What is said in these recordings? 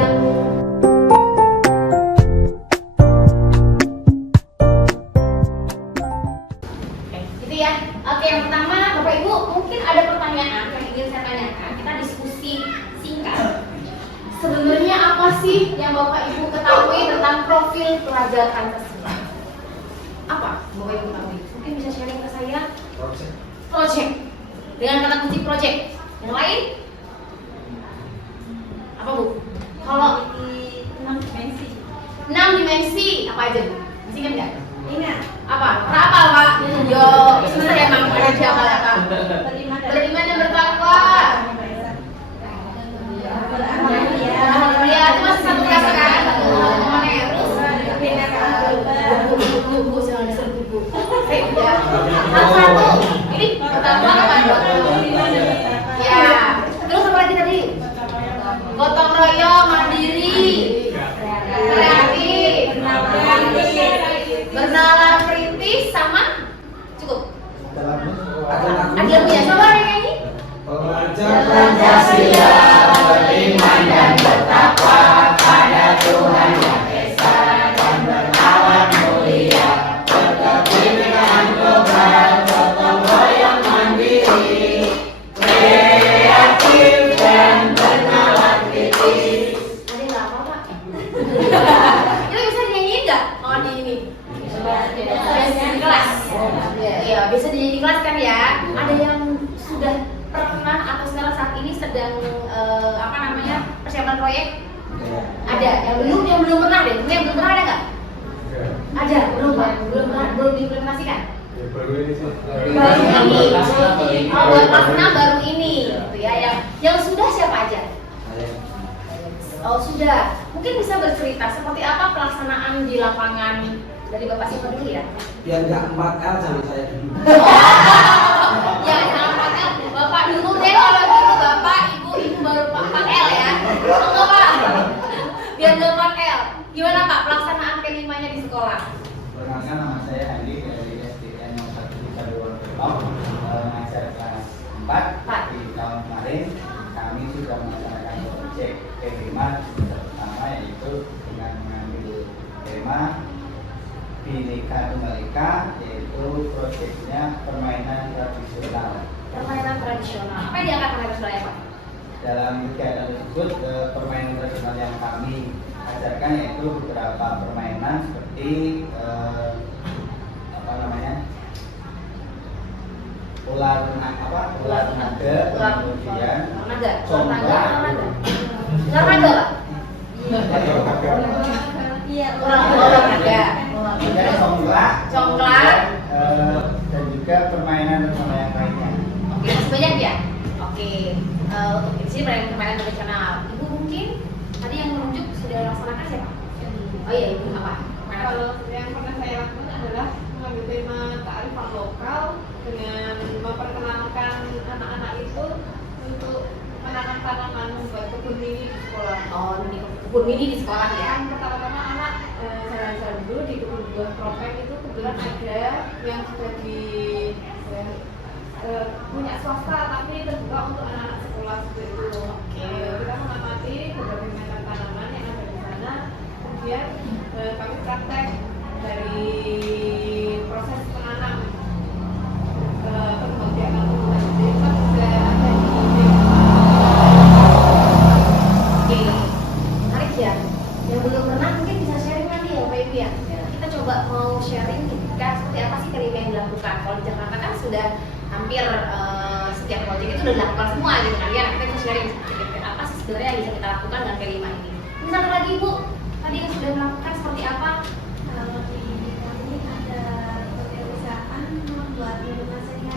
yang gitu ya. Oke, yang pertama Bapak Ibu mungkin ada pertanyaan yang ingin saya tanyakan. Kita diskusi singkat. Sebenarnya apa sih yang Bapak Ibu ketahui tentang profil pelajar Pancasila? Apa Bapak Ibu ketahui? Mungkin bisa sharing ke saya. Project. Dengan kata kunci project. Yang lain? Apa Bu? Kalau 6 dimensi. 6 dimensi apa aja Bu? Masih ingat nggak? Ingat. Apa? Berapa Pak? Yo, susah emang ada siapa ya Pak? Beriman dan bertakwa. Ya, itu masih satu kata kan? Terus buku jangan disebut buku. Satu. Ini bertakwa apa? Ya. Terus apa lagi tadi? Gotong royong, mandiri, kreatif, bernalar perintis, sama cukup. Ada punya coba yang nyanyi? Pelajar Pancasila beriman dan bertakwa pada Tuhan Yang Esa dan berlawan mulia, berkebinekaan global, gotong royong mandiri, kreatif dan bernalar kritis. Ada nggak apa Pak? Itu bisa dinyanyiin nggak? Oh di ini. Di kelas. Iya, bisa dinyanyi di kelas kan ya. Ada yang sudah pernah atau sekarang saat ini sedang persiapan proyek? Ada. Yang belum pernah deh. Yang belum pernah ada nggak? Ada. Belum diimplementasikan. Baru ini sih. Baru ini. Oh, buat kelas 6 baru ini, gitu ya. Yang sudah siapa aja? Oh sudah. Mungkin bisa bercerita seperti apa pelaksanaan di lapangan dari Bapak Siapa dulu ya? Biar nggak 4L jangan saya dulu. Ya, nampaknya Bapak dulu deh kalau gitu Bapak, Ibu baru 4L ya. Enggak Pak. Biar nggak 4L. Gimana Pak pelaksanaan kelimanya di sekolah? Perkenalkan, nama saya Andi dari SDN nomor 1 Depok, mengajar kelas 4. Di tahun kemarin kami sudah melaksanakan proyek kelima pertama, yaitu dengan mengambil tema Bhinneka Tunggal Ika, yaitu proyeknya permainan tradisional. Permainan tradisional. Apa yang diangkat permainan tradisional ya Pak? Dalam kegiatan tersebut, permainan tradisional yang kami ajarkan yaitu beberapa permainan seperti ular naga, kemudian Olahraga Pak? Iya, Olahraga. kemudian congklak, dan juga permainan yang lainnya. Oke, masih banyak ya? Oke. Untuk di sini permainan tradisional. Ibu mungkin tadi yang menunjuk sudah laksanakan siapa? Oh iya, Ibu apa? Kalau yang pernah saya lakukan adalah mengambil tema kearifan lokal dengan memperkenalkan anak-anak itu untuk menanam tanaman, membuat kebun mini di sekolah. Oh, kebun mini di sekolah ya? Yang pertama-tama anak jalan-jalan dulu di kebun buah tropeng itu kebetulan ada yang sudah punya swasta tapi terbuka untuk anak-anak sekolah seperti itu. Kita mengamati berbagai macam tanaman yang ada di sana, kemudian kami praktek dari proses menanam pembiakan tumbuhan itu kan sudah ada di Oke, menarik ya. Yang belum pernah mungkin bisa sharing nanti ya Pak Ibu ya. Kita coba mau sharing ketika seperti apa sih kelima yang dilakukan. Kalau di Jakarta kan sudah hampir setiap proyek itu sudah dilakukan semua gitu kan ya. Kita bisa sharing apa sih sebenarnya yang bisa kita lakukan dengan kelima ini. Ini satu lagi Bu, tadi yang sudah melakukan seperti apa? Kalau di kami ada perusahaan membuat inovasinya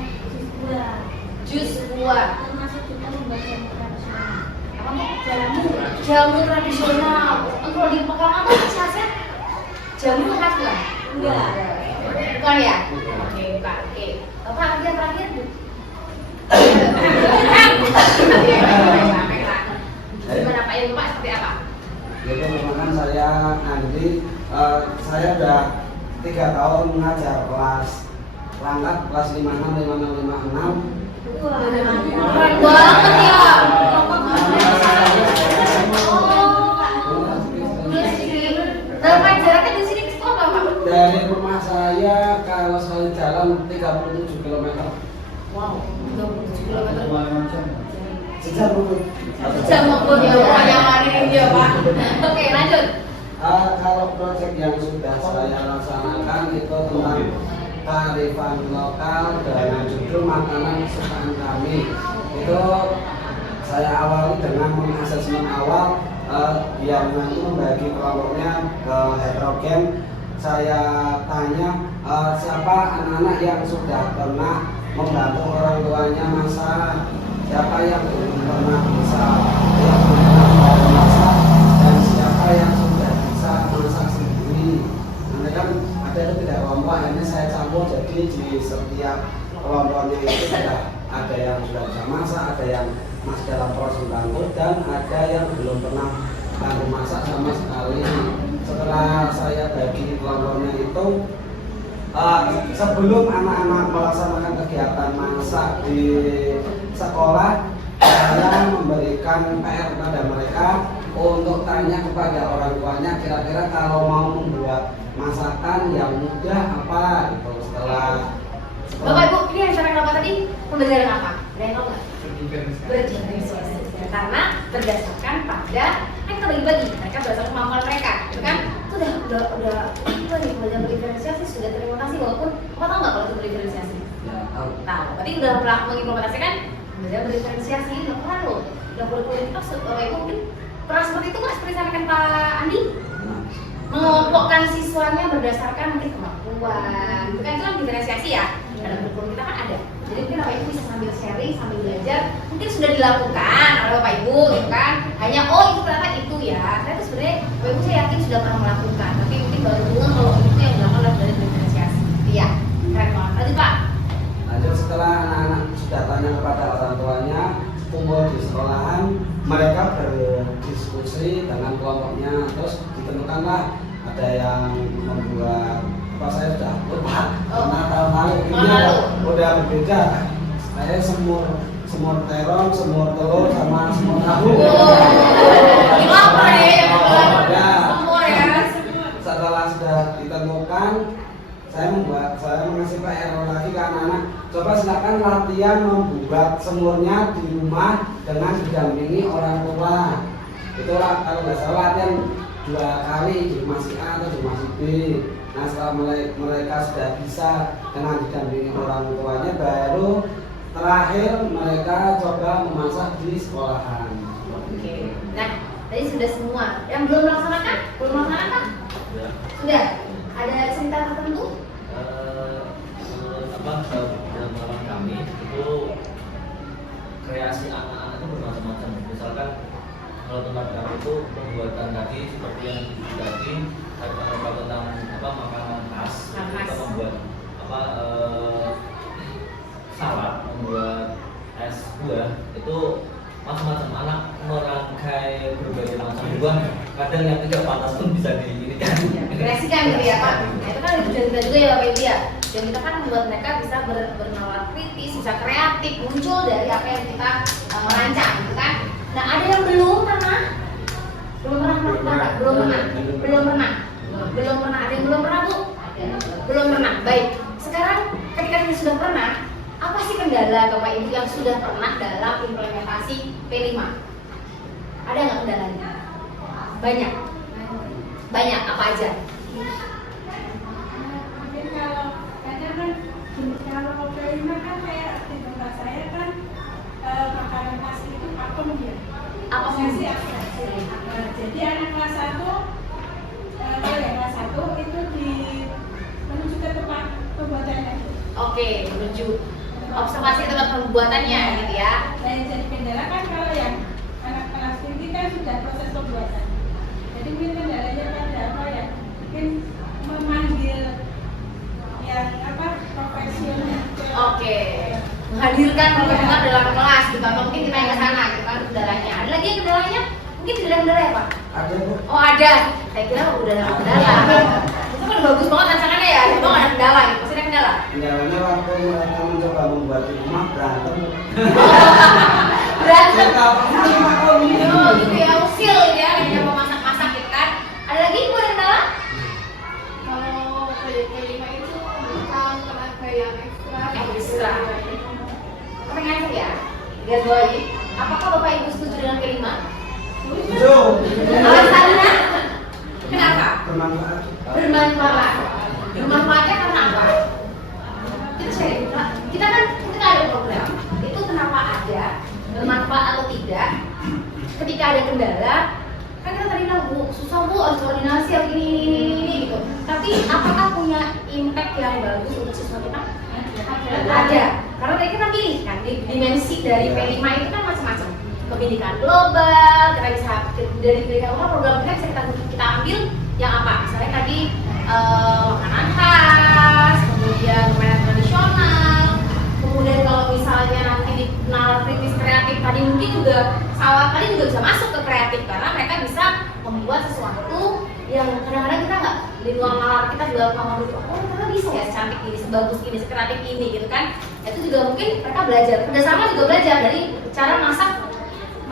jus buah, termasuk juga membuat jamu tradisional. Apa Bu? Jamu tradisional. Kalau di Pekalongan tuh khasnya jamu khas bukan? Enggak. Bukan ya? Oke, bukan. Oke. Bapak terakhir Bu. Gimana Pak Ilmu Pak seperti apa? Jadi memang saya Andi, saya udah 3 tahun mengajar kelas langkat kelas 56, 56, 56. Keren banget ya. 37 km. Wow, 27 kilometer. Sejam rumput. Jam maupun ya pokoknya hari ini ya Pak. Oke lanjut. Kalau proyek yang sudah saya laksanakan itu tentang kearifan lokal dengan judul makanan kesukaan kami. Itu saya awali dengan mengasesmen awal biar nanti membagi kelompoknya ke heterogen. Saya tanya siapa anak-anak yang sudah pernah membantu orang tuanya masak, siapa yang belum pernah bisa, yang belum pernah masak, dan siapa yang sudah bisa masak sendiri. Nanti kan ada itu tidak kelompok, akhirnya saya campur jadi di setiap kelompoknya itu ada yang sudah bisa masak, ada yang masih dalam proses bangkit, dan ada yang belum pernah bangkit masak sama sekali. Setelah saya bagi kelompoknya itu, sebelum anak-anak melaksanakan kegiatan masak di sekolah, saya memberikan PR kepada mereka untuk tanya kepada orang tuanya kira-kira kalau mau membuat masakan yang mudah apa gitu. Setelah Bapak Ibu, ini yang sampai apa tadi? Pembelajaran apa? Ada yang tahu nggak? Berdiferensiasi. Karena berdasarkan pada kita bagi-bagi, mereka berdasarkan kemampuan mereka, gitu kan? Itu udah itu nih belajar berdiferensiasi sudah terima kasih walaupun apa tahu nggak kalau itu berdiferensiasi? ya, tahu. Tahu. Berarti udah pernah mengimplementasikan belajar berdiferensiasi udah pernah loh. Udah kuliah kita Bapak Ibu mungkin pernah seperti itu nggak? Seperti sampaikan Pak Andi? Mengelompokkan siswanya berdasarkan mungkin kemampuan, itu kan diferensiasi ya. Dalam kurikulum kita kan ada. Jadi mungkin Bapak Ibu bisa sambil sharing, sambil belajar. Mungkin sudah dilakukan oleh Bapak Ibu, gitu kan? Hanya itu ternyata itu ya. Saya tuh sebenarnya Bapak Ibu saya yakin sudah pernah melakukan, tapi mungkin baru dengar kalau itu yang dilakukan adalah belajar diferensiasi. Iya, keren banget. Lanjut Pak. Lanjut setelah anak-anak sudah tanya kepada orang tuanya, kumpul di sekolahan, mereka berdiskusi dengan kelompoknya, terus ditentukanlah ada yang membuat saya sudah lupa karena tahun lalu ini udah berbeda. Saya semur terong, semur telur sama semur tahu. Ini lapar ya, semur ya. Setelah sudah ditentukan, saya mengasih PR lagi ke anak-anak. Coba silakan latihan membuat semurnya di rumah dengan didampingi orang tua. Itulah kalau nggak salah latihan 2 kali di rumah si A atau di rumah si B. Nah setelah mereka sudah bisa dengan didampingi orang tuanya, baru terakhir mereka coba memasak di sekolahan. Oke. Nah tadi sudah semua. Yang belum melaksanakan? Belum melaksanakan? Sudah. Ada cerita tertentu? Dalam malam kami itu kreasi anak-anak itu bermacam-macam. Misalkan kalau tempat kami itu pembuatan tadi seperti yang tadi tentang makanan khas, kita membuat salad, membuat es buah itu macam-macam. Anak merangkai berbagai macam buah, kadang yang tidak panas pun bisa diinikan. Kreasikan gitu ya Pak. Nah itu kan tujuan kita juga ya Bapak Ibu ya. Dan kita kan membuat mereka bisa bernalar kritis, bisa kreatif, muncul dari apa yang kita rancang, gitu kan? Nah ada yang belum pernah melakukan, belum pernah. Ada yang belum pernah Bu? Belum pernah. Baik. Sekarang ketika kita sudah pernah, apa sih kendala Bapak Ibu yang sudah pernah dalam implementasi P5? Ada nggak kendalanya? Banyak. Apa aja? Mungkin kalau kadang kan kalau P5 kan kayak di tempat saya kan makanan khas itu apem ya. Apa Saya sih jadi anak kelas 1 kelas 1 itu menuju ke tempat pembuatannya. Oke, menuju observasi tempat pembuatannya gitu ya. Nah yang jadi kendala kan kalau yang anak kelas tinggi kan sudah proses pembuatan. Jadi mungkin kendalanya pada apa ya? Mungkin memanggil yang profesional. Oke. Menghadirkan profesional dalam kelas gitu atau mungkin kita yang ke sana gitu kan kendalanya. Ada lagi yang kendalanya? Mungkin tidak ada kendala ya Pak? Ada Bu. Oh ada. Saya kira udah ada kendala. Itu kan bagus banget rancangannya ya. Itu nggak ada kendala gitu. Pasti ada kendala. Kendalanya waktu mereka mencoba membuat di rumah berantem. Berantem. Oh gitu ya, usil gitu ya, kayak mau masak-masak gitu kan. Ada lagi Bu ada kendala? Kalau proyek kelima itu bukan tenaga yang ekstra aku harus koordinasi yang ini gitu. Tapi apakah punya impact yang bagus untuk siswa kita? Ada. Karena tadi kita pilih kan dimensi dari P5 itu kan macam-macam. Pendidikan global, kita bisa dari pendidikan global program kita bisa kita ambil yang apa? Misalnya tadi makanan khas, kemudian makanan tradisional, kemudian kalau misalnya nanti di nalar kritis kreatif tadi mungkin juga sawah tadi juga bisa masuk ke kreatif karena mereka bisa membuat sesuatu yang kadang-kadang kita nggak di luar nalar kita di dalam kamar itu, oh ternyata bisa ya secantik ini, sebagus ini, sekreatif ini gitu kan. Itu juga mungkin mereka belajar, kerjasama juga belajar dari cara masak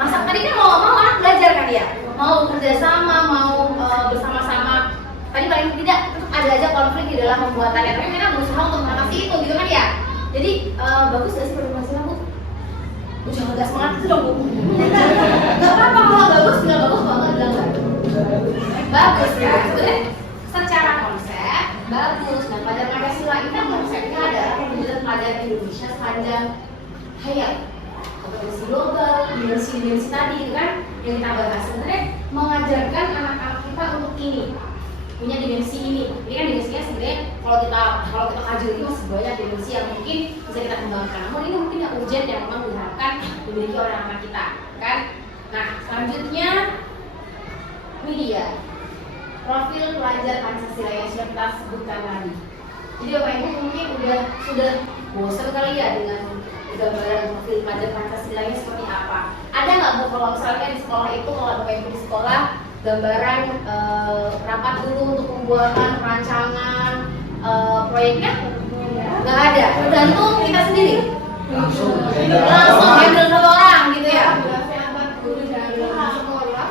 tadi kan mau anak belajar kan ya, mau kerjasama, mau bersama-sama. Tadi paling tidak ada aja konflik di dalam pembuatannya, tapi mereka berusaha untuk mengatasi itu gitu kan ya. Jadi bagus gak sih permasalahan Bu? Jangan gak semangat itu dong Bu. Gak apa-apa kalau bagus, nggak bagus banget bilang bagus kan? Sebenarnya secara konsep bagus. Nah pelajaran Pancasila ini kan konsepnya adalah pembelajaran pelajaran Indonesia sepanjang hayat. Kompetensi global, dimensi tadi itu kan yang kita bahas. Sebenarnya mengajarkan anak-anak kita untuk ini, punya dimensi ini. Ini kan dimensinya sebenarnya kalau kita kaji itu masih banyak dimensi yang mungkin bisa kita kembangkan. Namun ini mungkin yang urgent yang memang diharapkan dimiliki oleh anak kita, kan? Nah selanjutnya ini dia profil pelajar Pancasila yang sudah kita sebutkan tadi. Jadi Bapak Ibu mungkin sudah bosan kali ya dengan gambaran profil pelajar Pancasilanya seperti apa. Ada nggak Bu kalau misalnya di sekolah itu, kalau Bapak Ibu di sekolah gambaran rapat dulu untuk pembuatan rancangan proyeknya? Nggak ada, tergantung kita sendiri. Langsung handle satu orang gitu ya.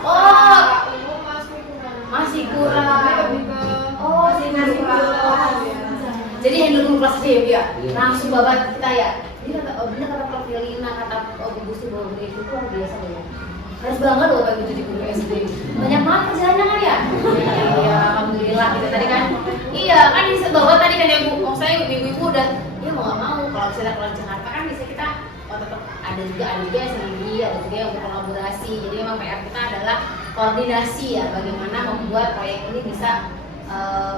Oh, masih kurang. Oh, masih kurang. Jadi handle dulu kelas aja ya, langsung babat kita ya. Jadi benar kata Prof. Lina, kata Bu Gusti bahwa guru itu luar biasa ya. Harus bangga loh Bapak Ibu jadi guru SD. Banyak banget kerjaannya kan ya? Iya, alhamdulillah kita tadi kan. Iya kan di bawah tadi kan ya Bu, mau saya ibu-ibu udah ya mau nggak mau kalau misalnya kalau Jakarta kan bisa kita tetap ada juga yang sendiri, ada juga yang berkolaborasi. Jadi memang PR kita adalah koordinasi ya, bagaimana membuat proyek ini bisa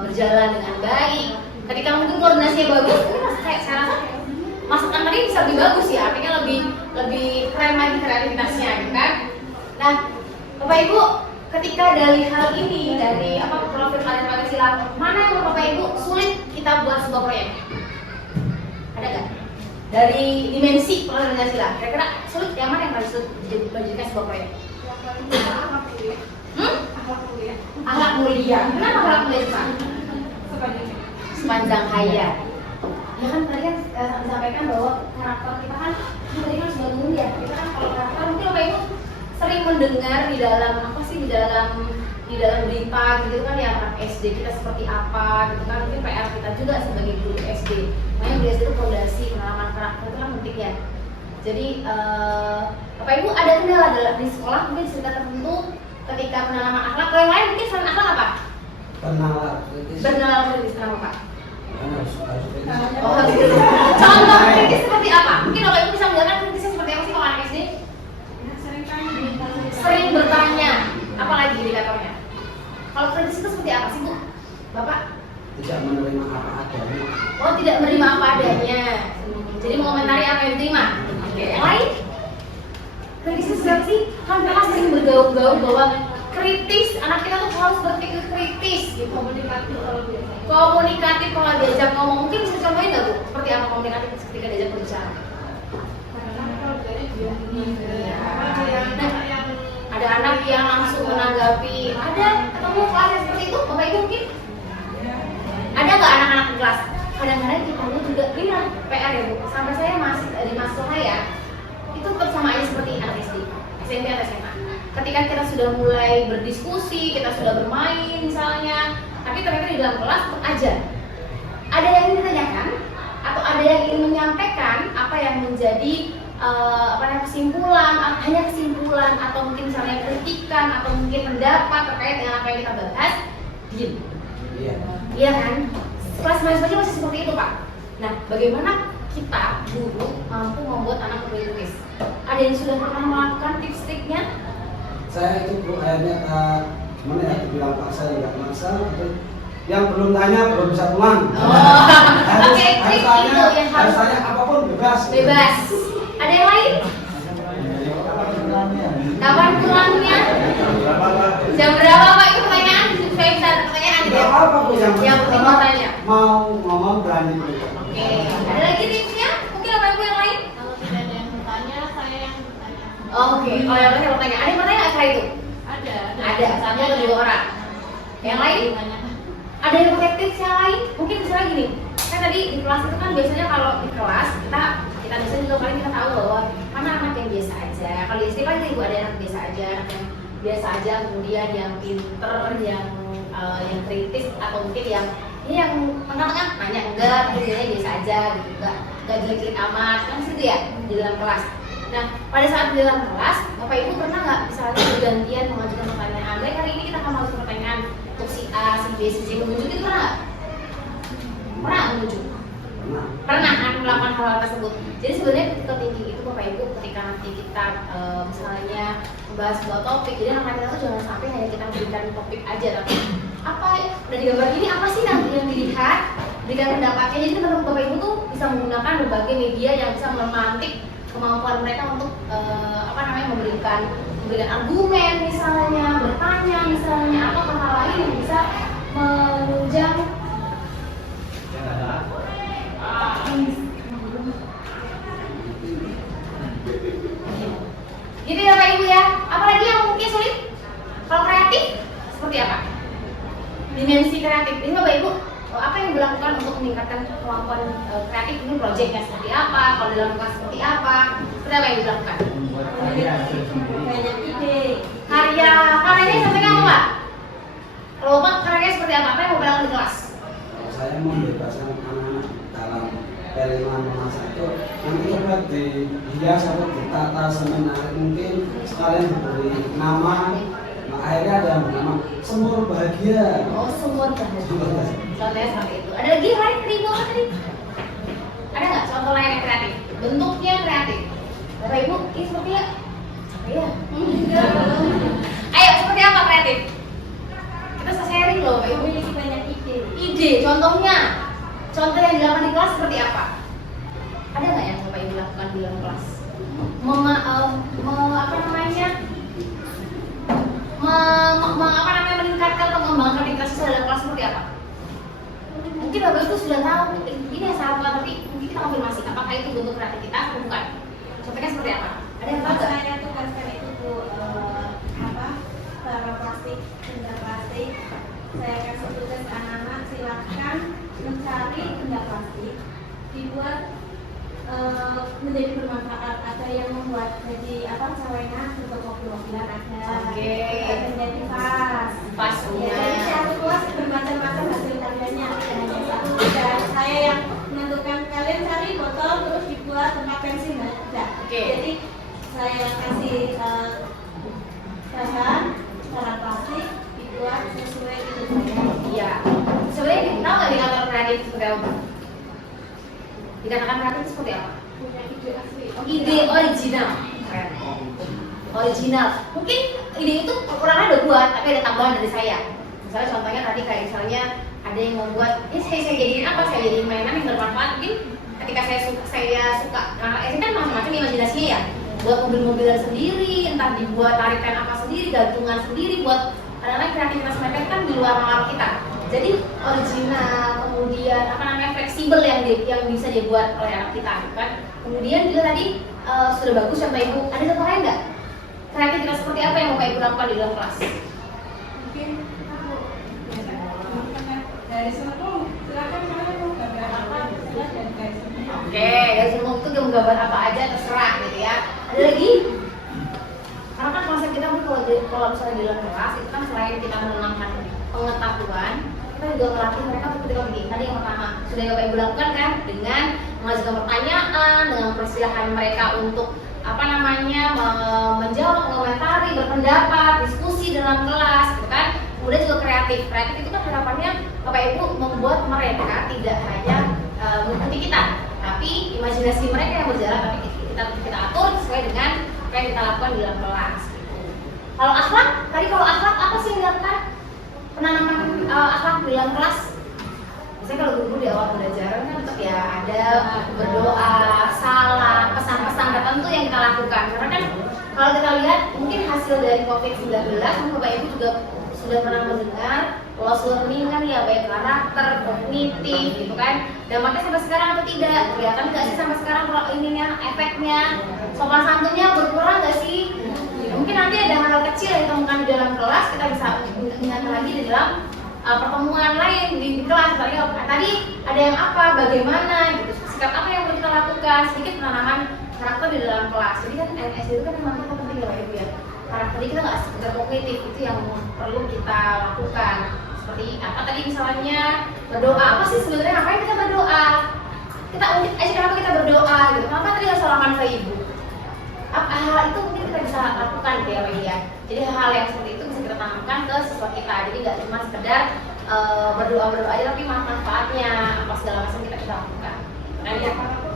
berjalan dengan baik. Ketika mungkin koordinasinya bagus, kayak saya rasa masakan tadi bisa lebih bagus ya, artinya lebih keren lagi kreativitasnya, gitu kan? Nah, Bapak Ibu, ketika dari hal ini, dari profil pelajar Pancasila, mana yang menurut Bapak Ibu sulit kita buat sebuah proyek? Ada nggak? Dari dimensi pelajar Pancasila, kira-kira sulit yang mana yang paling sulit dijadikan sebuah proyek? Akhlak mulia. Kenapa akhlak mulia Pak? Sepanjang hayat. Ya kan tadi kan disampaikan bahwa karakter kita kan tadi kan sudah mulia. Kita kan kalau karakter mungkin Bapak Ibu sering mendengar di dalam berita gitu kan ya, anak SD kita seperti apa gitu kan, mungkin PR kita juga sebagai guru SD. Makanya guru SD itu fondasi pengalaman karakter itu kan penting ya. Jadi Bapak Ibu ada kendala dalam di sekolah mungkin cerita tertentu ketika penanaman akhlak. Kalau yang lain mungkin selain akhlak apa? Bernalar kritis kenapa Pak? Oh gitu. Contoh kritis seperti apa? Mungkin Bapak Ibu bisa menjelaskan kritisnya seperti apa sih kalau anak SD? Sering bertanya. Apalagi indikatornya? Kalau kritis itu seperti apa sih Bu? Bapak? Tidak menerima apa adanya. Oh tidak menerima apa adanya. Jadi mengomentari apa yang diterima. Oke. Yang lain? Kritis itu seperti sih? Kan mereka sering bergaul-gaul bahwa kritis, anak kita tuh harus berpikir kritis gitu. Komunikatif kalau diajak ngomong, mungkin bisa contohin nggak Bu? Seperti apa komunikatif ketika diajak berbicara? Ada anak yang langsung menanggapi, ada ketemu kelasnya seperti itu, Bapak Ibu mungkin? Ada nggak anak-anak di kelas? Kadang-kadang kita juga, ini PR ya Bu, sampai saya masih di mahasiswa ya, itu tetap sama aja seperti anak SD, SMP atau SMA. Ketika kita sudah mulai berdiskusi, kita sudah bermain misalnya, tapi ternyata di dalam kelas tetap aja ada yang ingin ditanyakan atau ada yang ingin menyampaikan apa yang menjadi kesimpulan, hanya kesimpulan atau mungkin misalnya kritikan atau mungkin pendapat terkait dengan apa yang kita bahas, diam. Iya kan? Kelas mahasiswa masih seperti itu Pak. Nah, bagaimana kita guru mampu membuat anak kritis? Ada yang sudah pernah melakukan tips-triknya? Saya itu Bu akhirnya gimana ya, dibilang bapak saya nggak maksa, yang belum tanya belum bisa pulang. Oke, trik itu yang harus harus tanya apapun bebas. bebas. Ada yang lain? Kapan pulangnya? Jam berapa Pak? Itu pertanyaan. Saya bisa pertanyaan gitu. Nggak apa-apa Bu, Yang penting mau tanya. mau ngomong berani. Oke. Ada lagi tipsnya? Mungkin Bapak Ibu yang lain? Kalau tidak ada yang bertanya, saya yang bertanya. Oke. Kalau yang lain yang bertanya, ada yang bertanya nggak setelah itu? Ada. Satu atau dua orang. Yang lain? Ada yang pakai tips yang lain? Mungkin misalnya gini, kan tadi di kelas itu kan biasanya kalau di kelas kita biasanya juga paling kita tahu bahwa mana anak yang biasa aja. Kalau di istilah itu ada anak biasa aja, anak yang biasa aja, kemudian yang pinter, yang kritis, atau mungkin yang tengah-tengah nanya enggak, tapi biasanya biasa aja gitu, enggak jelek-jelek amat, kan situ ya di dalam kelas. Nah, pada saat di dalam kelas, Bapak Ibu pernah nggak misalnya bergantian mengajukan pertanyaan? Baik, hari ini kita akan mengajukan pertanyaan untuk si A, si B, si C, menunjuk itu pernah nggak? Pernah menunjuk? Pernah kan melakukan hal-hal tersebut. Jadi sebenarnya ketika thinking itu Bapak Ibu, ketika nanti kita misalnya membahas sebuah topik, jadi anak kita tuh jangan sampai hanya kita berikan topik aja, tapi apa dari gambar ini apa sih nanti yang dilihat, berikan pendapatnya. Jadi teman-teman Bapak Ibu tuh bisa menggunakan berbagai media yang bisa memantik kemampuan mereka untuk memberikan argumen misalnya, bertanya misalnya, atau hal-hal lain yang bisa menunjang gitu ya Pak Ibu ya. Apalagi yang mungkin sulit? Kalau kreatif seperti apa? Dimensi kreatif. Ini Bapak Ibu, apa yang dilakukan untuk meningkatkan kemampuan kreatif ini, proyeknya seperti apa? Kalau dalam kelas seperti apa? Seperti apa yang dilakukan? Banyak ide. Karyanya seperti apa Pak? Kalau Bapak karyanya seperti apa? Apa yang Bapak lakukan di kelas? Saya membebaskan anak-anak dalam pilihan memasak itu nanti coba dihias atau ditata semenarik mungkin, sekalian diberi nama. Nah, akhirnya ada yang bernama Semur Bahagia. Oh, semua contohnya seperti itu. Ada lagi yang lain tadi Bapak tadi? Ada nggak contoh lain yang kreatif? Bentuknya kreatif. Bapak Ibu, ini sepertinya iya. Ayo, seperti apa kreatif? Kita sharing loh, Bapak Ibu. Memiliki banyak ide. Ide, contohnya. Contoh yang dilakukan di kelas seperti apa? Ada nggak yang Bapak Ibu lakukan di dalam kelas? Meningkatkan atau mengembangkan kreativitas dalam kelas seperti apa? Mungkin Bapak Ibu sudah tahu ini yang salah, tapi mungkin kita konfirmasi apakah itu bentuk kreativitas atau bukan. Contohnya seperti apa? Ada yang tahu nggak? Saya tugaskan itu Bu, barang plastik, benda plastik. Saya kasih tugas anak-anak, silakan mencari benda plastik, dibuat menjadi bermanfaat. Ada yang membuat jadi celengan untuk mobil-mobilan, ada menjadi vas. Pasnya. Jadi satu kelas bermacam-macam hasil karyanya, tidak hanya satu. Dan saya yang menentukan, kalian cari botol terus dibuat tempat pensil, tidak. Jadi saya kasih bahan plastik dibuat sesuai ide saya. Iya. Sebenarnya tahu nggak di kantor kreatif seperti apa? Dikatakan kreatif seperti apa? Punya ide asli. Ide original. Keren. Original. Mungkin ide itu orangnya udah buat, tapi ada tambahan dari saya. Misalnya contohnya tadi kayak misalnya ada yang membuat, saya jadiin apa? Saya jadiin mainan yang bermanfaat. Mungkin ketika saya suka, ini kan macam-macam imajinasinya ya. Buat mobil-mobilan sendiri, entah dibuat tarikan apa sendiri, gantungan sendiri, buat kadang-kadang kreativitas mereka kan di luar nalar kita. Jadi original, kemudian fleksibel yang bisa dibuat oleh anak kita, kan? Kemudian juga tadi sudah bagus ya Bapak Ibu. Ada contoh lain nggak? Kreativitas seperti apa yang Bapak Ibu lakukan di dalam kelas? Mungkin dari semua silakan kalian mau gambar apa, silakan dari semua. Oke, dari semua itu dia menggambar apa aja terserah gitu ya. Ada lagi? Karena kan konsep kita kalau misalnya di dalam kelas itu kan selain kita menanamkan pengetahuan, kita juga melatih mereka untuk ketika begini. Tadi yang pertama sudah Bapak Ibu lakukan kan dengan mengajukan pertanyaan, dengan persilahan mereka untuk menjawab, mengomentari, berpendapat, diskusi dalam kelas, gitu kan. Kemudian juga kreatif itu kan harapannya Bapak Ibu membuat mereka tidak hanya mengikuti kita, tapi imajinasi mereka yang berjalan, tapi kita atur sesuai dengan apa yang kita lakukan di dalam kelas. Kalau akhlak, tadi kalau akhlak apa sih yang dilakukan? penanaman akhlak di dalam kelas. Biasanya kalau guru di awal pembelajaran kan tetap ya ada berdoa, salam, pesan-pesan tertentu yang kita lakukan. Karena kan kalau kita lihat mungkin hasil dari COVID-19, Bapak Ibu juga sudah pernah mendengar loss learning kan ya, baik karakter, kognitif gitu kan. Dampaknya sampai sekarang atau tidak? Kelihatan nggak sih sampai sekarang kalau ininya, efeknya? Sopan santunnya berkurang nggak sih? Mungkin nanti ada hal kecil yang ditemukan di dalam kelas, kita bisa ingat lagi di dalam pertemuan lain di kelas. Misalnya tadi ada yang apa, bagaimana gitu, sikap apa yang perlu kita lakukan, sedikit penanaman karakter di dalam kelas. Jadi kan SD itu kan memang kita penting ya Pak Ibu ya. Karakter kita nggak sekedar kognitif, itu yang perlu kita lakukan. Seperti apa tadi misalnya berdoa, apa sih sebenarnya ngapain kita berdoa? Kita ungkit aja kenapa kita berdoa gitu. Kenapa tadi harus salaman ke ibu? Hal itu mungkin kita bisa lakukan gitu ya Pak Ibu ya. Jadi hal yang seperti itu bisa kita tanamkan ke siswa kita. Jadi nggak cuma sekedar berdoa aja, tapi manfaatnya apa segala macam kita lakukan. Nah, ya.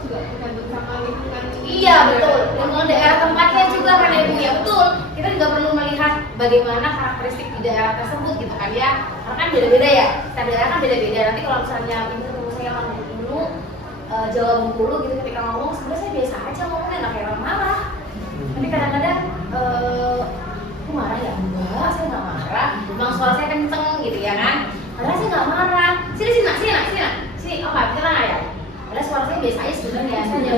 Juga tergantung sama lingkungan. Iya betul, lingkungan daerah tempatnya juga kan Ibu ya, betul. Kita juga perlu melihat bagaimana karakteristik di daerah tersebut gitu kan ya. Karena kan beda-beda ya, setiap daerah kan beda-beda. Nanti kalau misalnya Ibu ketemu saya orang dulu Jawa Bengkulu gitu, ketika ngomong sebenarnya saya biasa aja ngomongnya, nggak kayak orang marah. Tapi kadang-kadang aku marah ya? Enggak, saya nggak marah. Memang suara saya kenceng gitu ya kan. Padahal saya nggak marah. Sini apa? Kita nggak ya? Padahal suara saya biasa aja sebenarnya. Saya hanya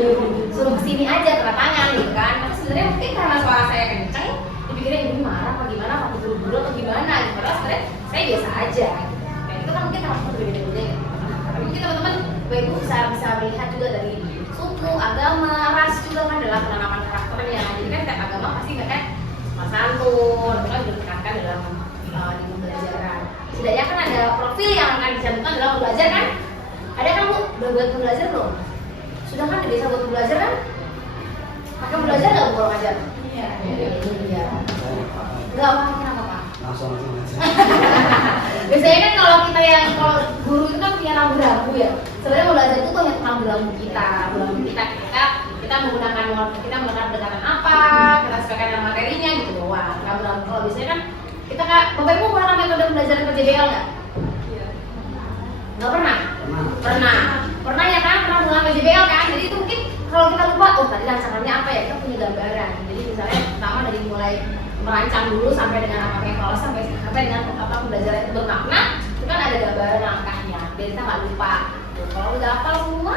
suruh kesini aja kedatangan gitu kan. Tapi sebenarnya mungkin karena suara saya kenceng, dipikirnya ini marah apa gimana? Apa buru-buru atau gimana? Gitu. Padahal sebenarnya saya biasa aja. Dan itu kan mungkin harus berbeda-beda. Tapi mungkin teman-teman Ibu bisa melihat juga dari suku, agama, ras juga kan dalam penanaman karakternya. Jadi kan setiap agama pasti kan sopan santun, itu kan ditekankan dalam di pembelajaran. Setidaknya kan ada profil yang akan dicantumkan dalam belajar kan? Ada kan Bu? Udah buat belajar belum? Sudah kan udah bisa buat belajar kan? Pakai belajar nggak Bu kalau ngajar? Iya. Nggak apa kenapa Pak? Langsung aja. Biasanya kan kalau kita kalau guru itu kan punya rambu-rambu ya. Sebenarnya belajar itu hanya tentang rambu kita menggunakan pendekatan apa, kita sesuaikan dengan materinya gitu doang. Rambu-rambu kalau biasanya kan kita Bapak Ibu menggunakan metode pembelajaran PJBL nggak? Iya. Nggak pernah? Pernah ya kan? Pernah menggunakan PJBL kan? Jadi itu mungkin kalau kita lupa, oh tadi rancangannya apa ya? Kita punya gambaran. Jadi misalnya pertama dari mulai merancang dulu sampai dengan apa yang kalau sampai dengan apa pembelajaran itu bermakna, itu kan ada gambaran langkahnya. Biar kita nggak lupa. Kalau udah hafal semua,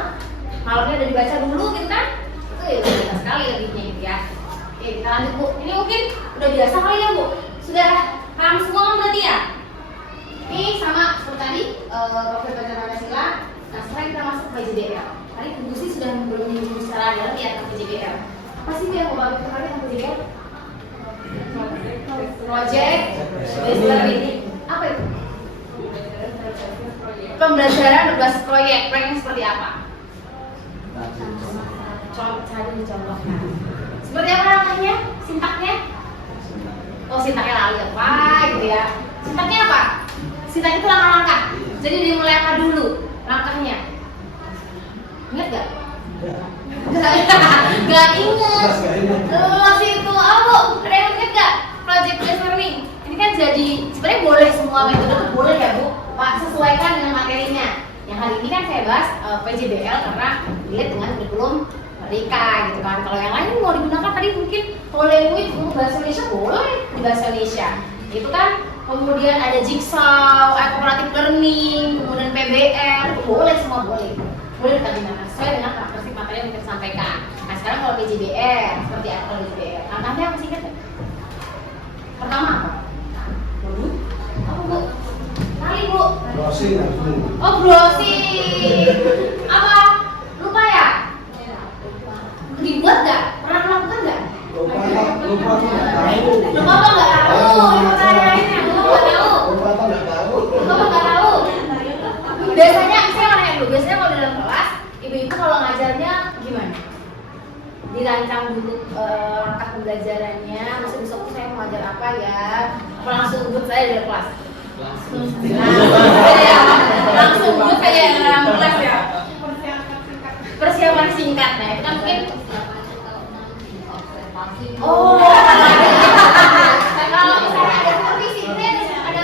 malamnya udah dibaca dulu gitu kan? Itu ya udah biasa sekali lebihnya gitu ya. Oke, kita lanjut Bu. Ini mungkin udah biasa kali ya Bu. Sudah paham semua kan berarti ya? Ini sama seperti tadi profil belajar Pancasila. Nah sekarang kita masuk ke PJBL. Tadi Bu Gusti sudah belum menyinggung secara dalam ya tentang PJBL. Apa sih yang mau bantu kali tentang PJBL? Project based learning. Apa itu? Pembelajaran berbasis proyek. Proyeknya seperti apa? Contohnya. Seperti apa namanya? Sintaknya? Oh sintaknya lali apa gitu ya. Sintaknya apa? Sintak itu langkah-langkah. Jadi dimulai apa dulu langkahnya? Ingat gak? Gak inget. Masih itu apa? Ada yang inget gak? Project based learning. Ini kan jadi sebenarnya boleh semua metode itu boleh ya Bu. Pak sesuaikan dengan materinya. Yang hari ini kan saya bahas PJBL karena dilihat dengan kurikulum Merdeka gitu kan. Kalau yang lain mau digunakan tadi mungkin language untuk bahasa Indonesia boleh di bahasa Indonesia. Itu kan kemudian ada jigsaw, cooperative learning, kemudian PBL, itu boleh semua boleh. Boleh kita gunakan sesuai dengan karakteristik materi yang kita sampaikan. Nah sekarang kalau PJBL seperti apa kalau PJBL? Langkahnya apa sih ingat? Pertama apa? Apa Bu? Kali Bu? Browsing langsung. Oh browsing. Apa? Lupa ya? Dibuat nggak? Pernah melakukan nggak? Lupa tuh nggak tahu. Lupa apa nggak tahu? Pertanyaannya lupa nggak tahu? Lupa tuh nggak tahu. Lupa nggak tahu? Biasanya saya mau nanya dulu. Biasanya kalau di dalam kelas, ibu-ibu kalau ngajarnya gimana? Dirancang dulu langkah pembelajarannya. Besok saya mau ngajar apa ya? Apa langsung ikut saya di dalam kelas? Langsung ikut saya di dalam kelas ya. Persiapan singkat. Nah itu kan mungkin. Oh, kalau misalnya ada supervisi, ada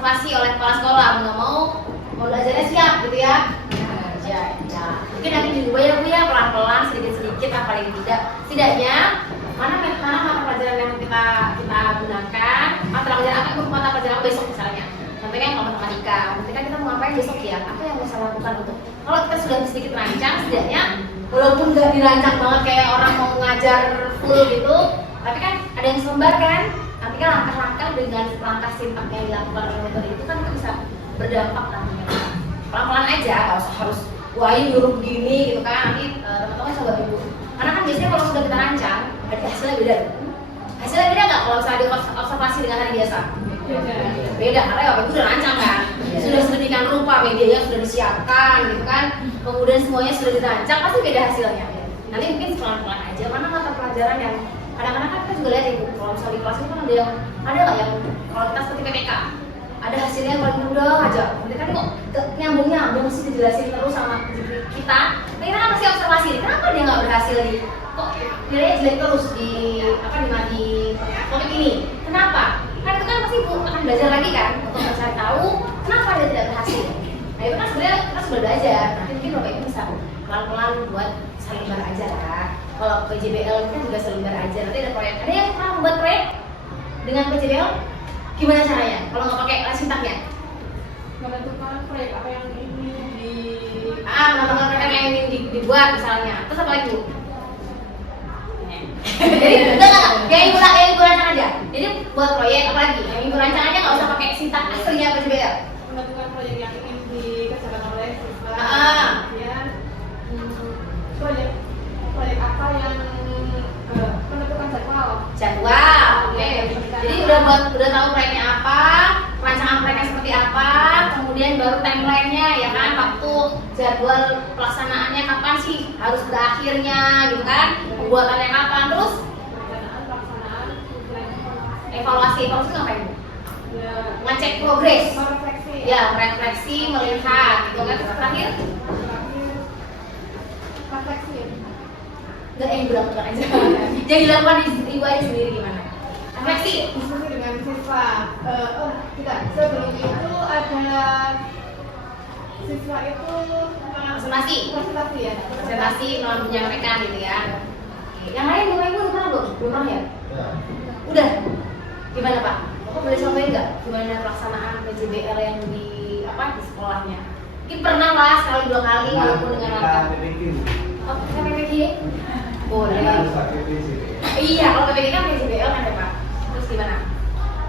diobservasi oleh kepala sekolah, mau belajarnya siap gitu ya. Ya. Mungkin nanti diubah ya Bu ya, pelan-pelan, sedikit-sedikit, apa paling tidak. Setidaknya mana mata pelajaran yang kita gunakan, mata pelajaran besok misalnya. Contohnya kalau matematika kita mau ngapain besok ya? Apa yang bisa lakukan untuk kalau kita sudah sedikit rancang, setidaknya walaupun nggak dirancang banget kayak orang mau ngajar full gitu, tapi kan ada yang selembar kan. Nanti kan langkah-langkah dengan langkah sintak yang dilakukan oleh metode itu kan bisa berdampak nantinya. Pelan-pelan aja, nggak usah harus wah ini nyuruh begini gitu kan. Nanti teman-teman coba dulu. Karena kan biasanya kalau sudah kita rancang, ada hasilnya beda. Hasilnya beda nggak kalau misalnya diobservasi dengan hari biasa? Beda, karena ya itu udah rancang kan. Sudah sedemikian rupa, medianya sudah disiapkan gitu kan. Kemudian semuanya sudah dirancang, pasti beda hasilnya. Nanti mungkin pelan-pelan aja. Mana mata pelajaran yang kadang-kadang kan kita juga lihat ibu, kalau misalnya di kelas itu kan ada nggak yang kalau kita seperti PPK ada hasilnya yang paling mudah aja. Nanti kan kok nyambung sih dijelasin terus sama kita. Tapi kita kan masih observasi, kenapa dia nggak berhasil di kok nilainya jelek terus di topik ini? Kenapa? Kan itu kan pasti ibu akan belajar lagi kan untuk mencari tahu kenapa dia tidak berhasil. Nah itu kan sebenarnya kita sudah belajar. Nanti mungkin bapak ibu bisa pelan-pelan buat selembar aja lah. Kalau PJBL kita juga selembar aja. Nanti ada proyek. Ada yang pernah membuat proyek dengan PJBL? Gimana caranya? Kalau nggak pakai sintaknya? Menentukan proyek apa yang ingin menentukan proyek yang ingin dibuat misalnya. Terus apa lagi Bu? Jadi enggak, yang ibu rancang aja. Jadi buat proyek apa lagi? Yang ibu rancang aja nggak usah pakai sintak aslinya PJBL. menentukan proyek yang ingin dikerjakan oleh siswa. Kemudian proyek apa yang menentukan jadwal. Oke. Jadi udah tahu proyeknya apa, rancangan proyeknya seperti apa, kemudian baru timelinenya ya kan, waktu jadwal pelaksanaannya kapan sih harus berakhirnya gitu kan, pembuatannya kapan, terus pelaksanaan, evaluasi ngapain Bu? ya, Ngecek progres. merefleksi. Ya, refleksi, melihat gitu kan. Terus terakhir Refleksi. enggak yang dilakukan aja. Jadi dilakukan di ibu aja sendiri gimana? Refleksi. Diskusi dengan siswa. Sebelum itu ada siswa itu Presentasi. presentasi ya. Presentasi menyampaikan gitu ya. Oke. Yang lain ibu udah pernah belum? Belum pernah ya? Udah. Gimana Pak? Bapak boleh sampaikan nggak gimana pelaksanaan PJBL yang di sekolahnya? Mungkin pernah lah sekali dua kali walaupun dengan langkah. Oh, kita PPG? Boleh. Iya, kalau PPG kan PJBL kan ya Pak. Terus gimana?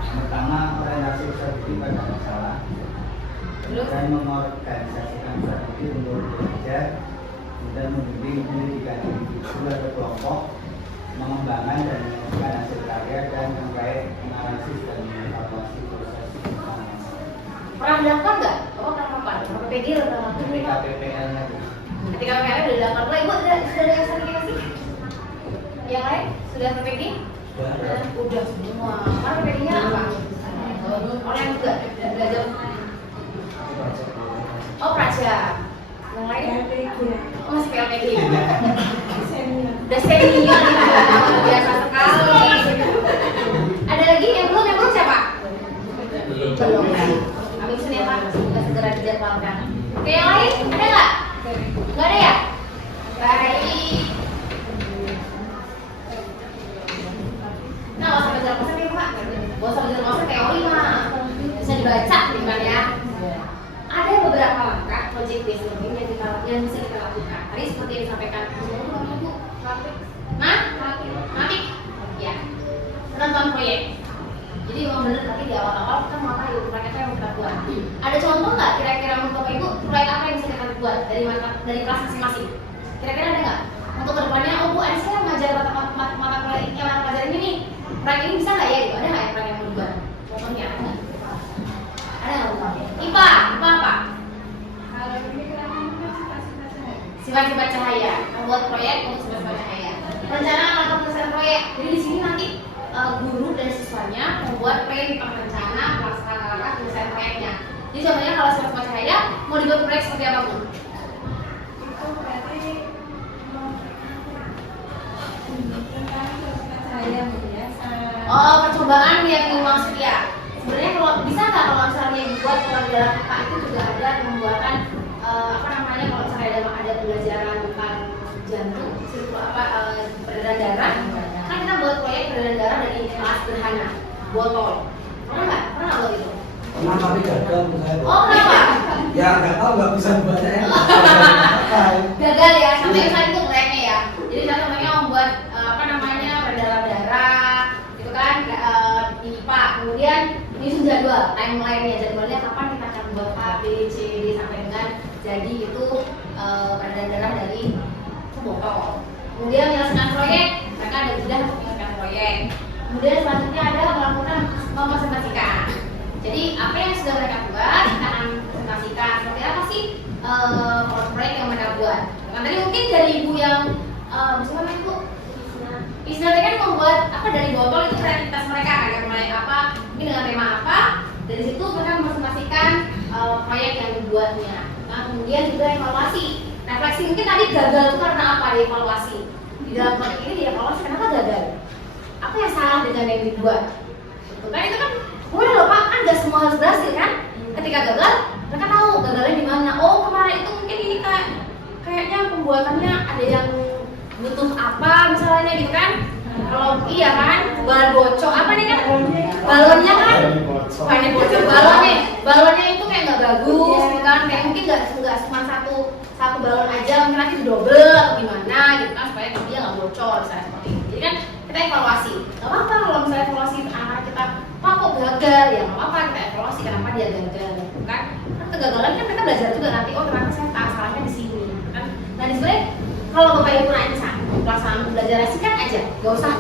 Pertama, orientasi strategi pada masalah. Terus? Dan mengorganisasikan strategi untuk belajar dan membimbing pendidikan individu atau kelompok, mengembangkan dan menyajikan hasil karya dan mengkait analisis dan mengevaluasi proses pengembangan. Pernah dilakukan nggak? Bapak pernah kapan? Pernah PPG atau pernah Ketika PPL-nya Ketika PPG udah dilakukan. Kalau ibu sudah ada yang sertifikasi? Yang lain sudah PPG? Udah semua. Karena PPG-nya apa? Orang juga belajar. Oh, praja. Yang lain? Oh, masih PLPG. Udah senior. Biasa sekali. Ada lagi yang belum siapa? Belum. Kami kesini ya Pak, semoga segera dijadwalkan. Oke, yang lain ada nggak? Nggak ada ya? Baik. Nah, nggak usah belajar konsep ya Pak. Nggak usah belajar konsep teori mah. Bisa dibaca gitu kan ya. Ada beberapa langkah project based learning yang bisa kita lakukan. Tadi seperti yang disampaikan Bu. Matik. Ya. Menonton proyek. Jadi memang benar tadi di awal-awal kita mau tahu proyek apa yang kita buat. Ada contoh nggak kira-kira menurut Bapak Ibu proyek apa yang bisa kita buat dari kelas masing-masing? Kira-kira ada nggak? Untuk kedepannya, oh Bu, ada saya ngajar mata pelajaran ini nih. Proyek ini bisa nggak ya? Gitu. Ada nggak yang proyek yang mau dibuat? Contohnya ada nggak? Ada nggak Bu? IPA apa? Kalau ini kita ngomongin Sifat-sifat cahaya. Membuat proyek untuk sifat-sifat cahaya. Rencana langkah penyelesaian proyek. Jadi di sini nanti guru dan siswanya membuat plan rencana pelaksanaan langkah penyelesaian proyeknya. Jadi contohnya kalau sifat-sifat cahaya mau dibuat proyek seperti apa Bu? itu berarti Oh, percobaan yang dimaksud ya. Sebenarnya kalau bisa nggak kalau misalnya jantung, peredaran darah. Kan kita buat proyek peredaran darah dari kelas sederhana, botol. Pernah nggak? Pernah nggak lo itu? Pernah tapi gagal menurut saya. Oh kenapa? Ya nggak tahu, nggak bisa buatnya. Gagal ya, sampai misalnya itu kerennya ya. Jadi saya contohnya membuat peredaran darah, gitu kan, di IPA. Kemudian ini sudah jadwal, jadwalnya kapan kita akan buat A, B, C, D sampai dengan jadi itu peredaran darah dari botol. Kemudian menyelesaikan proyek, mereka ada sudah menyelesaikan proyek. Kemudian selanjutnya ada melakukan mempresentasikan. Jadi apa yang sudah mereka buat kita akan presentasikan. Seperti apa sih proyek yang mereka buat? Nah, tadi mungkin dari ibu yang misalnya itu istilahnya kan membuat apa dari botol itu kreativitas mereka kan, mulai apa, mungkin dengan tema apa. Dari situ mereka mempresentasikan proyek yang dibuatnya. Nah, kemudian juga evaluasi. Refleksi mungkin tadi gagal itu karena apa dievaluasi. Di dalam proyek ini dievaluasi kenapa gagal? Apa yang salah dengan yang dibuat? Kan itu kan boleh loh Pak, kan nggak semua harus berhasil kan? Ketika gagal, mereka tahu gagalnya di mana. Oh kemarin itu mungkin ini kayaknya pembuatannya ada yang butuh apa misalnya gitu kan? Kalau iya kan, balon bocor apa nih kan? Balonnya kan? Bukannya bocor balonnya itu kayak nggak bagus, gitu kan? Kayak mungkin nggak cuma satu balon aja, mungkin nanti double atau gimana gitu kan supaya dia nggak bocor, misalnya seperti itu. Jadi kan kita evaluasi. Nggak apa-apa kalau misalnya evaluasi anak kita, Pak kok gagal? Ya nggak apa-apa kita evaluasi kenapa dia gagal, gitu kan? Kan kegagalan kan kita belajar juga nanti. Oh ternyata saya salahnya di sini, kan? Nah di sebenarnya kalau bapak ibu nanya pelaksanaan pembelajaran singkat aja, nggak usah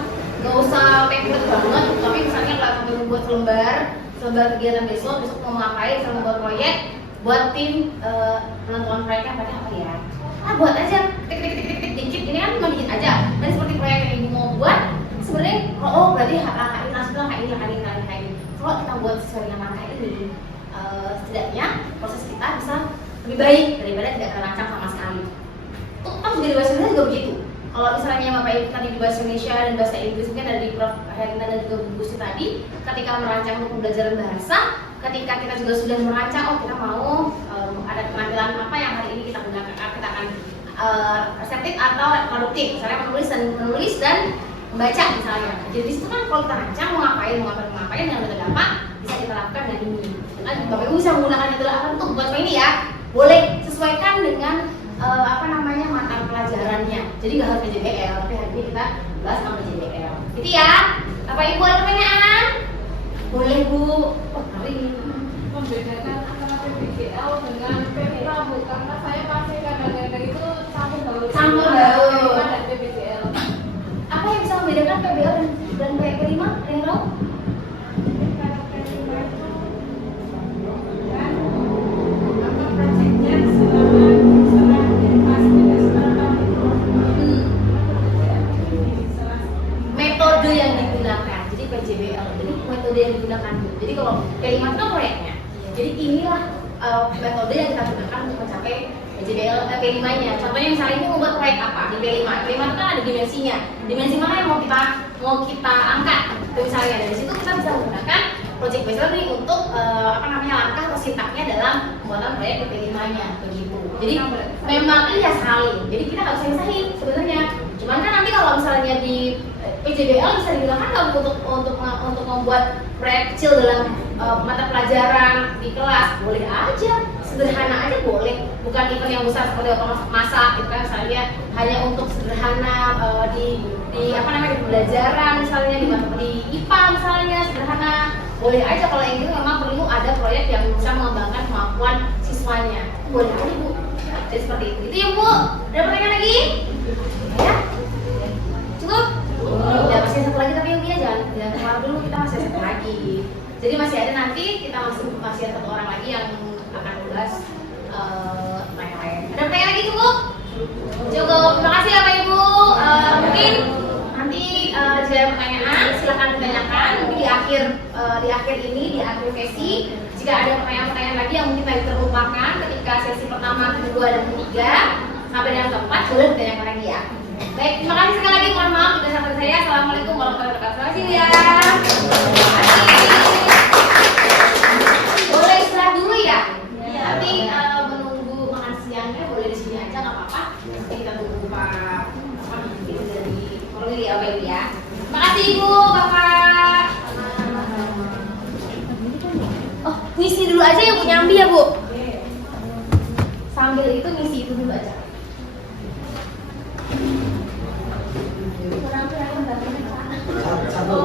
template banget. Tapi misalnya kalau kamu membuat selembar kegiatan besok mau ngapain, bisa membuat proyek buat tim penentuan proyeknya pakai apa ya? Buat aja tik dikit, ini kan cuma dikit aja. Dan seperti proyek yang ibu mau buat, sebenarnya berarti langkah ini. Kalau kita buat sesuai dengan langkah ini, setidaknya proses kita bisa lebih baik daripada tidak terancam sama sekali. Terus di bahasa Indonesia juga begitu. Kalau misalnya Bapak Ibu tadi di bahasa Indonesia dan bahasa Inggris mungkin ada di Prof. Herina dan juga Bu Gusti tadi, ketika merancang untuk pembelajaran bahasa, ketika kita juga sudah merancang, kita mau ada penampilan apa yang hari ini kita gunakan, kita akan reseptif atau produktif, misalnya menulis dan membaca misalnya. Jadi di situ kan kalau kita rancang mau ngapain yang metode apa bisa kita lakukan dengan ini. Nah, Bapak Ibu bisa menggunakan metode apa untuk buat ini ya? Boleh sesuaikan dengan mata pelajarannya. Jadi nggak harus PJBL, tapi hari ini kita bahas tentang PJBL. Gitu ya. Bapak Ibu ada pertanyaan? Boleh Bu. Hari ini membedakan antara PBGL dengan PPA Bu, karena saya pasti kadang-kadang itu campur baur dan PBGL. Apa yang bisa membedakan PBL dan PP5? Ada yang tahu? Metode yang digunakan. Jadi PJBL ini metode yang digunakan. Jadi kalau P5 itu kan proyeknya. Jadi inilah metode yang kita gunakan untuk mencapai PJBL P5-nya. Contohnya misalnya ini membuat proyek apa di P5. P5 itu kan ada dimensinya. Dimensi mana yang mau kita angkat? Itu misalnya dari situ kita bisa menggunakan project based learning untuk langkah atau sintaknya dalam pembuatan proyek P5-nya begitu. Jadi memang iya saling. Jadi kita nggak bisa misahin sebenarnya. Cuman kan nanti kalau misalnya di PJBL bisa digunakan nggak untuk membuat proyek kecil dalam mata pelajaran di kelas, boleh aja, sederhana aja boleh, bukan event yang besar seperti masak gitu kan, misalnya hanya untuk sederhana di pembelajaran misalnya di IPA misalnya sederhana, boleh aja. Kalau yang gitu memang perlu ada proyek yang bisa mengembangkan kemampuan siswanya, boleh aja Bu. Jadi seperti itu. Itu ya Bu. Ada pertanyaan lagi? Ya? Cukup? Ya masih satu lagi tapi Umi jangan keluar dulu, kita masih satu lagi. Jadi masih ada nanti kita masih ada satu orang lagi yang akan membahas lain-lain. Ada pertanyaan lagi cukup? Cukup. Terima kasih Bapak Ibu. Mungkin nanti jika ada pertanyaan silahkan ditanyakan. Mungkin di akhir sesi jika ada pertanyaan-pertanyaan lagi yang mungkin tadi terlupakan ketika sesi pertama, kedua dan ketiga sampai dengan keempat boleh ditanyakan lagi ya. Baik, terima kasih sekali lagi. Mohon maaf juga sampai saya. Assalamualaikum warahmatullahi wabarakatuh. Terima kasih ya. Boleh istirahat dulu ya. Nanti menunggu makan siangnya boleh di sini aja nggak apa-apa. Kita tunggu Pak kasih Ibu, Bapak. Oh, ngisi dulu aja ya Bu, nyambi ya Bu. Sambil itu ngisi itu dulu aja. Satu.